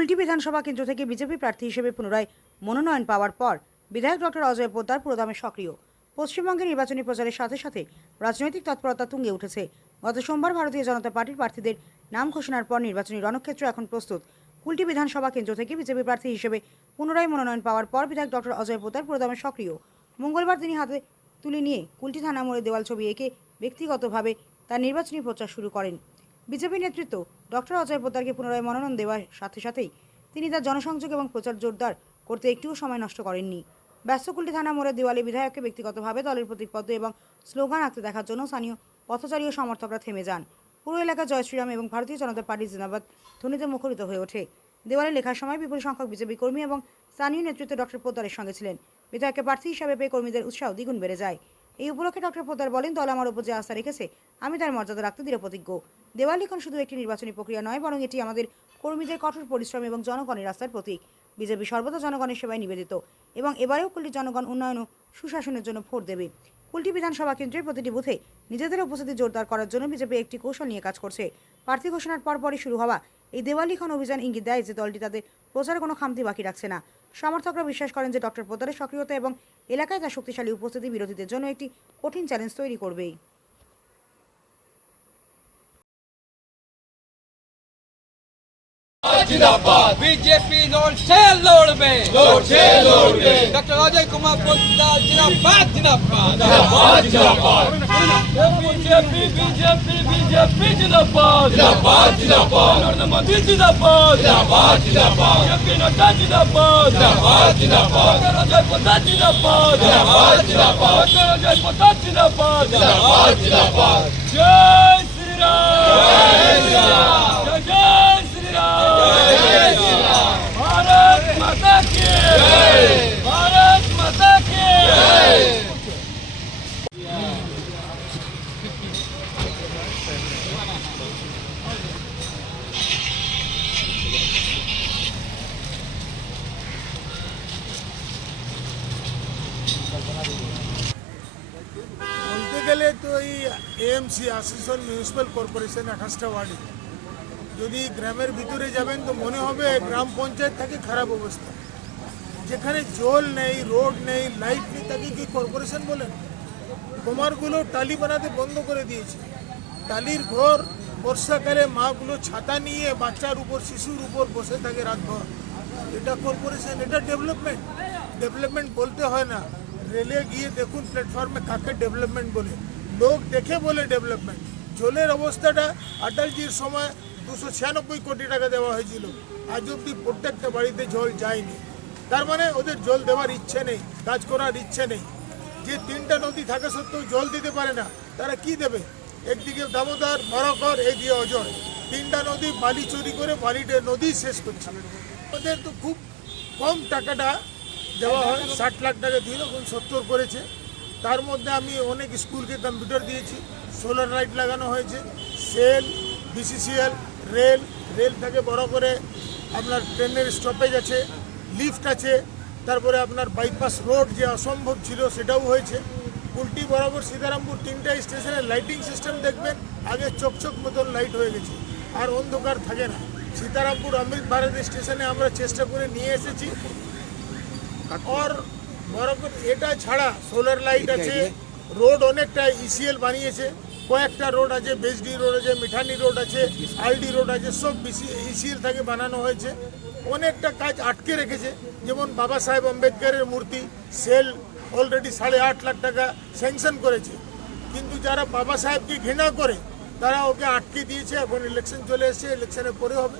কুলটি বিধানসভা কেন্দ্র থেকে বিজেপি প্রার্থী হিসেবে পুনরায় মনোনয়ন পাওয়ার পর বিধায়ক ডক্টর অজয় পোদ্দার পুরোদমে সক্রিয়। পশ্চিমবঙ্গের নির্বাচনী প্রচারের সাথে সাথে রাজনৈতিক তৎপরতা তুঙ্গে উঠেছে। গত সোমবার ভারতীয় জনতা পার্টির প্রার্থীদের নাম ঘোষণার পর নির্বাচনী রণক্ষেত্র এখন প্রস্তুত। কুলটি বিধানসভা কেন্দ্র থেকে বিজেপি প্রার্থী হিসেবে পুনরায় মনোনয়ন পাওয়ার পর বিধায়ক ডক্টর অজয় পোদ্দার পুরোদমে সক্রিয়। মঙ্গলবার তিনি হাতে তুলে নিয়ে কুলটি থানা মোড়ে দেওয়াল ছবি এঁকে ব্যক্তিগতভাবে তার নির্বাচনী প্রচার শুরু করেন। বিজেপি নেতৃত্ব ডক্টর অজয় পোদ্দারকে পুনরায় মনোনয়ন দেওয়ার সাথে সাথেই তিনি তার জনসংযোগ এবং প্রচার জোরদার করতে একটুও সময় নষ্ট করেননি। ব্যস্ত কুলটি থানা মোড়ের দেওয়ালে বিধায়ককে ব্যক্তিগতভাবে দলের প্রতীকপত্র এবং স্লোগান আঁকতে দেখার জন্য স্থানীয় পথচারী ও সমর্থকরা থেমে যান। পুরো এলাকা জয় শ্রীরাম এবং ভারতীয় জনতা পার্টির জিন্দাবাদ ধ্বনিতে মুখরিত হয়ে ওঠে। দেওয়ালে লেখার সময় বিপুল সংখ্যক বিজেপি কর্মী এবং স্থানীয় নেতৃত্ব ডক্টর পোদ্দারের সঙ্গে ছিলেন। বিধায়ককে প্রার্থী হিসাবে পেয়ে কর্মীদের উৎসাহ দ্বিগুণ বেড়ে যায়। এই উপলক্ষে ডক্টর পোদ্দার বলেন, দল আমার উপর যে আস্থা রেখেছে আমি তার মর্যাদা রাখতে দৃঢ়প্রতিজ্ঞ। দেওয়াল লিখন শুধু একটি নির্বাচনী প্রক্রিয়া নয়, বরং এটি আমাদের কর্মীদের কঠোর পরিশ্রম এবং জনগণের আস্থার প্রতীক। বিজেপি সর্বদা জনগণের সেবায় নিবেদিত এবং এবারেও কুলটির জনগণ উন্নয়ন ও সুশাসনের জন্য ভোট দেবে। কুলটি বিধানসভা কেন্দ্রের প্রতিটি বুথে নিজেদের উপস্থিতি জোরদার করার জন্য বিজেপি একটি কৌশল নিয়ে কাজ করছে। প্রার্থী ঘোষণার পরপরই শুরু হওয়া এই দেওয়াল লিখন অভিযান ইঙ্গিত দেয় যে দলটি তাদের প্রচারে কোনো খামতি বাকি রাখছে না। সমর্থকরা বিশ্বাস করেন যে ডক্টর পোদ্দারের সক্রিয়তা এবং এলাকায় তার শক্তিশালী উপস্থিতি বিরোধীদের জন্য একটি কঠিন চ্যালেঞ্জ তৈরি করবেই। बीजेपी लौटसे लौटबे डॉक्टर अजय कुमार पोद्दार जिंदाबाद जिंदाबाद बीजेपी बीजेपी बीजेपी जिंदाबाद नरेंद्र मोदी जिंदाबाद बीजेपी नड्डा जिंदाबाद डॉक्टर अजय पोद्दार जिंदाबाद डॉक्टर अजय पोद्दार जिंदाबाद जय श्री राम जय श्री राम भारत माता की भारत माता की বলতে গেলে তো এই এএমসি আসানসোল মিউনিসিপ্যাল কর্পোরেশন 28টা ওয়ার্ডে যদি গ্রামের ভিতরে যাবেন তো মনে হবে গ্রাম পঞ্চায়েত থেকে খারাপ অবস্থা। যেখানে জল নেই, রোড নেই, লাইট নেই, তাকে কি কর্পোরেশন বলেন? কুমারগুলো টালি বানাতে বন্ধ করে দিয়েছে। টালির ঘর, বর্ষাকালে মাগুলো ছাতা নিয়ে বাচ্চার উপর, শিশুর উপর বসে থাকে রাতভর। এটা কর্পোরেশন? এটা ডেভেলপমেন্ট? ডেভেলপমেন্ট বলতে হয় না, রেলে গিয়ে দেখুন প্ল্যাটফর্মে কাকে ডেভেলপমেন্ট বলে, লোক দেখে বলে ডেভেলপমেন্ট। জলের অবস্থাটা অটলজির সময় 296 কোটি টাকা দেওয়া হয়েছিল, আজ অব্দি প্রত্যেকটা বাড়িতে জল যায়নি। তার মানে ওদের জল দেওয়ার ইচ্ছে নেই, কাজ করার ইচ্ছে নেই। যে 3টা নদী থাকা সত্ত্বেও জল দিতে পারে না, তারা কি দেবে? একদিকে দামোদর, মরকর, এদিকে অজয়, 3টা নদী বালি চুরি করে বালিটা নদী শেষ করছে। ওদের তো খুব কম টাকাটা দেওয়া হয়, 60 লাখ টাকা দিল, এখন 70 করেছে। তার মধ্যে আমি অনেক স্কুলকে কম্পিউটার দিয়েছি, সোলার লাইট লাগানো হয়েছে, সেল, বিসিসিএল, রেল থেকে বড় করে আপনার ট্রেনের স্টপেজ আছে, লিফট আছে, তারপরে আপনার বাইপাস রোড যে অসম্ভব ছিল সেটাও হয়েছে। কুলটি বরাবর সীতারামপুর 3টা স্টেশনে লাইটিং সিস্টেম দেখবেন, আগে চকচক মতন লাইট হয়ে গেছে, আর অন্ধকার থাকে না। সীতারামপুর অমৃত ভারত স্টেশনে আমরা চেষ্টা করে নিয়ে এসেছি। আর বরাবর এটা ছাড়া সোলার লাইট আছে, রোড অনেকটা ইসিএল বানিয়েছে, কয়েকটা রোড আছে, বেসডি রোড আছে, মিঠানি রোড আছে, আলডি রোড আছে, সব ইসিএল থেকে বানানো হয়েছে। অনেকটা কাজ আটকে রেখেছে, যেমন বাবা সাহেব আম্বেদকরের মূর্তি, সেল অলরেডি 8.5 লাখ টাকা স্যাংশন করেছে, কিন্তু যারা বাবা সাহেবকে ঘৃণা করে তারা ওকে আটকে দিয়েছে। এখন ইলেকশন চলে এসেছে, ইলেকশনের পরে হবে।